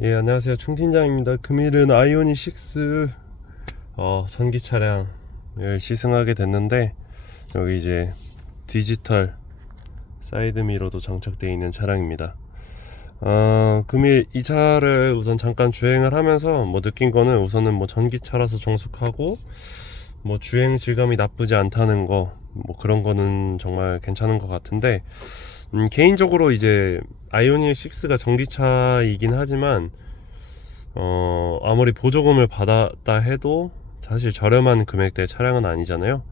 예, 안녕하세요. 충팀장입니다. 금일은 아이오닉 6 전기 차량을 시승하게 됐는데, 여기 이제 디지털 사이드미러도 장착되어 있는 차량입니다. 금일 이 차를 우선 잠깐 주행을 하면서 느낀 거는, 우선은 전기차라서 정숙하고 주행 질감이 나쁘지 않다는 거, 그런 거는 정말 괜찮은 것 같은데, 개인적으로 이제 아이오닉 6가 전기차이긴 하지만 아무리 보조금을 받았다 해도 사실 저렴한 금액대의 차량은 아니잖아요.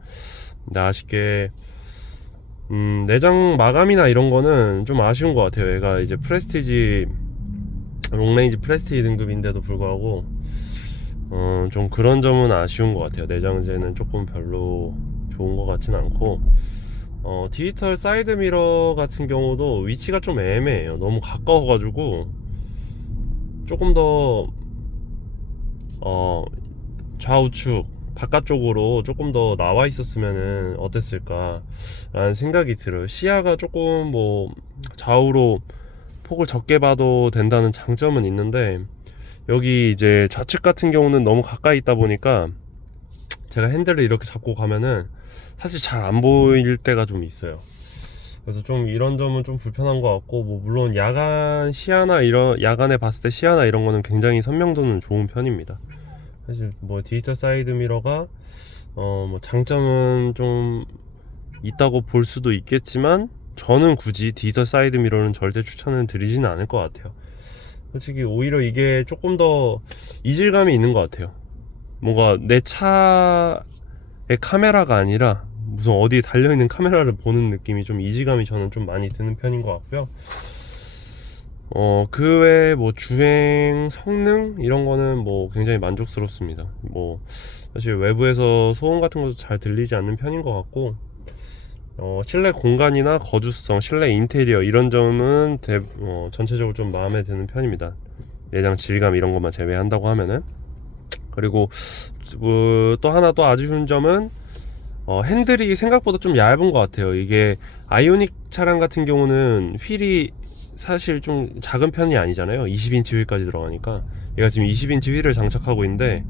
근데 아쉽게 내장 마감이나 이런 거는 좀 아쉬운 것 같아요. 얘가 이제 프레스티지, 롱레인지 프레스티지 등급인데도 불구하고 좀 그런 점은 아쉬운 것 같아요. 내장재는 조금 별로 좋은 것 같진 않고, 디지털 사이드 미러 같은 경우도 위치가 좀 애매해요. 너무 가까워가지고 조금 더 좌우측 바깥쪽으로 조금 더 나와 있었으면은 어땠을까 라는 생각이 들어요. 시야가 조금 좌우로 폭을 적게 봐도 된다는 장점은 있는데, 여기 이제 좌측 같은 경우는 너무 가까이 있다 보니까 제가 핸들을 이렇게 잡고 가면은 사실 잘 안 보일 때가 좀 있어요. 그래서 좀 이런 점은 좀 불편한 것 같고, 물론 야간 시야나 야간에 봤을 때 시야나 이런 거는 굉장히 선명도는 좋은 편입니다. 사실 디지털 사이드 미러가 장점은 좀 있다고 볼 수도 있겠지만, 저는 굳이 디지털 사이드 미러는 절대 추천은 드리지는 않을 것 같아요. 솔직히 오히려 이게 조금 더 이질감이 있는 것 같아요. 뭔가 내 차의 카메라가 아니라 무슨 어디에 달려있는 카메라를 보는 느낌이, 좀 이질감이 저는 좀 많이 드는 편인 것 같고요. 그 외에 주행 성능 이런 거는 굉장히 만족스럽습니다. 사실 외부에서 소음 같은 것도 잘 들리지 않는 편인 것 같고, 실내 공간이나 거주성, 실내 인테리어 이런 점은 전체적으로 좀 마음에 드는 편입니다. 내장 질감 이런 것만 제외한다고 하면은. 그리고 또 하나 또 아쉬운 점은 핸들이 생각보다 좀 얇은 것 같아요. 이게 아이오닉 차량 같은 경우는 휠이 사실 좀 작은 편이 아니잖아요. 20인치 휠까지 들어가니까. 얘가 지금 20인치 휠을 장착하고 있는데,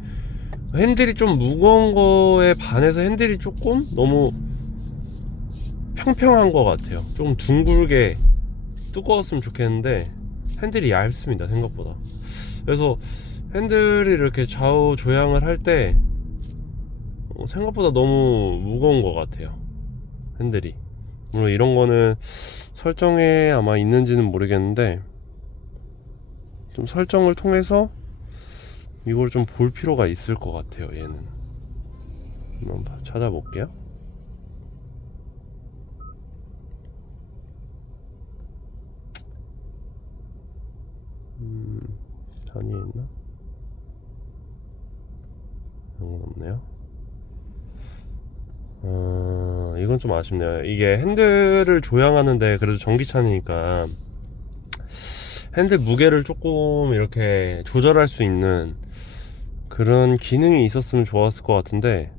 핸들이 좀 무거운 거에 반해서 핸들이 조금 너무 평평한 것 같아요. 좀 둥글게 두꺼웠으면 좋겠는데 핸들이 얇습니다, 생각보다. 그래서 핸들이 이렇게 좌우 조향을 할 때 생각보다 너무 무거운 것 같아요, 핸들이. 물론 이런 거는 설정에 아마 있는지는 모르겠는데, 좀 설정을 통해서 이걸 좀 볼 필요가 있을 것 같아요. 얘는 한번 찾아볼게요. 전이 있나? 이런 건 없네요. 이건 좀 아쉽네요. 이게 핸들을 조향하는데, 그래도 전기차니까 핸들 무게를 조금 이렇게 조절할 수 있는 그런 기능이 있었으면 좋았을 것 같은데,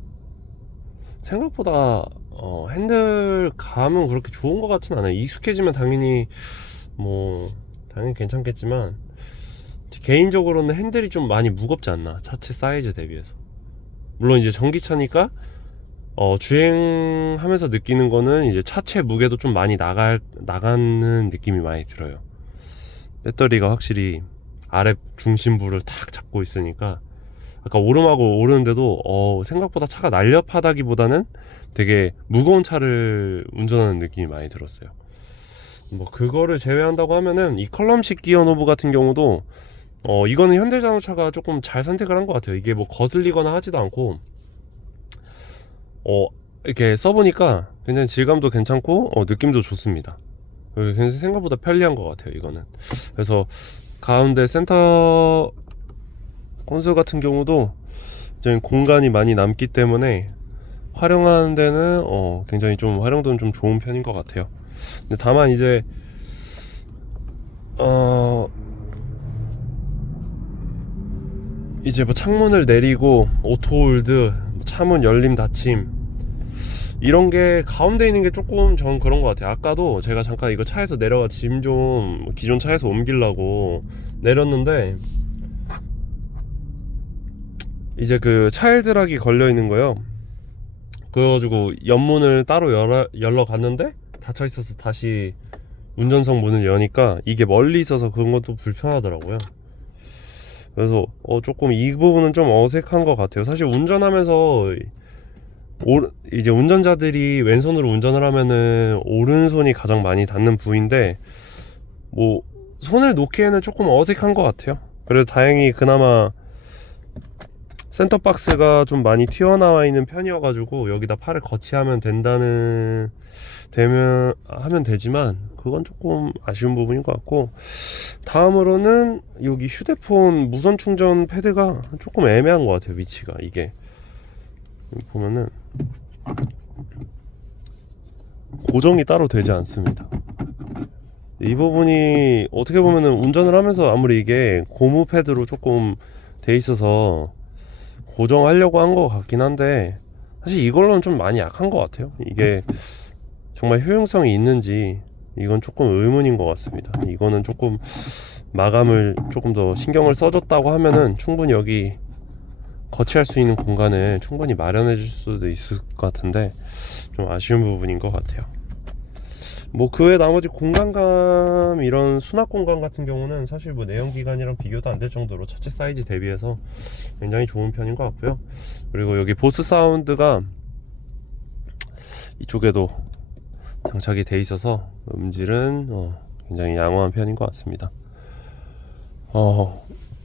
생각보다 핸들 감은 그렇게 좋은 것 같진 않아요. 익숙해지면 당연히 당연히 괜찮겠지만, 개인적으로는 핸들이 좀 많이 무겁지 않나, 차체 사이즈 대비해서. 물론 이제 전기차니까 주행하면서 느끼는 거는 이제 차체 무게도 좀 많이 나가는 느낌이 많이 들어요. 배터리가 확실히 아래 중심부를 탁 잡고 있으니까, 아까 오름하고 오르는데도 생각보다 차가 날렵하다기보다는 되게 무거운 차를 운전하는 느낌이 많이 들었어요. 그거를 제외한다고 하면은 이 컬럼식 기어 노브 같은 경우도 이거는 현대자동차가 조금 잘 선택을 한 것 같아요. 이게 거슬리거나 하지도 않고, 이렇게 써보니까 굉장히 질감도 괜찮고 느낌도 좋습니다. 굉장히 생각보다 편리한 것 같아요, 이거는. 그래서 가운데 센터 콘솔 같은 경우도 굉장히 공간이 많이 남기 때문에 활용하는 데는 굉장히 좀 활용도는 좀 좋은 편인 것 같아요. 근데 다만 이제 창문을 내리고 오토홀드, 차문 열림 닫힘 이런 게 가운데 있는 게 조금 전 그런 것 같아요. 아까도 제가 잠깐 이거 차에서 내려가 짐 좀 기존 차에서 옮기려고 내렸는데 이제 그 차일드락이 걸려 있는 거예요. 그래가지고 옆문을 따로 열러 갔는데 닫혀 있어서 다시 운전석 문을 여니까 이게 멀리 있어서 그런 것도 불편하더라고요. 그래서 조금 이 부분은 좀 어색한 것 같아요. 사실 운전하면서 이제 운전자들이 왼손으로 운전을 하면은 오른손이 가장 많이 닿는 부위인데 뭐 손을 놓기에는 조금 어색한 것 같아요. 그래도 다행히 그나마 센터박스가 좀 많이 튀어나와 있는 편이어가지고 여기다 팔을 거치하면 하면 되지만 그건 조금 아쉬운 부분인 것 같고, 다음으로는 여기 휴대폰 무선 충전 패드가 조금 애매한 것 같아요. 위치가 이게 여기 보면은 고정이 따로 되지 않습니다. 이 부분이 어떻게 보면은 운전을 하면서 아무리 이게 고무 패드로 조금 돼 있어서 고정하려고 한 것 같긴 한데 사실 이걸로는 좀 많이 약한 것 같아요. 이게 정말 효용성이 있는지 이건 조금 의문인 것 같습니다. 이거는 조금 마감을 조금 더 신경을 써줬다고 하면은 충분히 여기 거치할 수 있는 공간을 충분히 마련해 줄 수도 있을 것 같은데 좀 아쉬운 부분인 것 같아요. 뭐 그 외 나머지 공간감, 이런 수납 공간 같은 경우는 사실 뭐 내연기관이랑 비교도 안 될 정도로 차체 사이즈 대비해서 굉장히 좋은 편인 것 같고요. 그리고 여기 보스 사운드가 이쪽에도 장착이 돼 있어서 음질은 굉장히 양호한 편인 것 같습니다.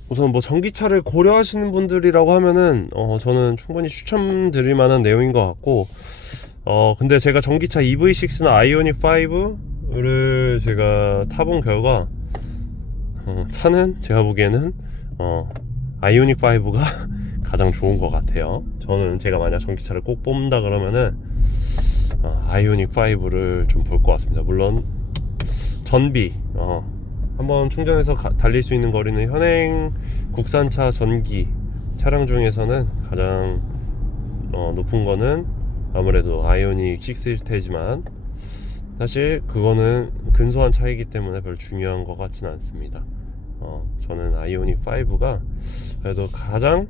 우선 뭐 전기차를 고려하시는 분들이라고 하면은 저는 충분히 추천드릴 만한 내용인 것 같고, 근데 제가 전기차 EV6나 아이오닉 5를 제가 타본 결과 차는 제가 보기에는 아이오닉 5가 가장 좋은 것 같아요. 저는 제가 만약 전기차를 꼭 뽑는다 그러면은 아이오닉 5를 좀 볼 것 같습니다. 물론 전비 한번 충전해서 달릴 수 있는 거리는 현행 국산차 전기 차량 중에서는 가장 높은 거는 아무래도 아이오닉 6일 테지만 사실 그거는 근소한 차이기 때문에 별 중요한 것 같지는 않습니다. 저는 아이오닉 5가 그래도 가장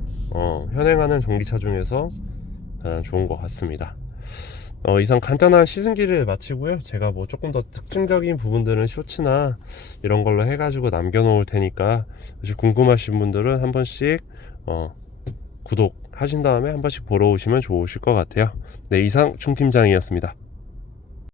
현행하는 전기차 중에서 가장 좋은 것 같습니다. 이상 간단한 시승기를 마치고요. 제가 뭐 조금 더 특징적인 부분들은 쇼츠나 이런 걸로 해가지고 남겨놓을 테니까 혹시 궁금하신 분들은 한 번씩 구독하신 다음에 한 번씩 보러 오시면 좋으실 것 같아요. 네, 이상 충 팀장이었습니다.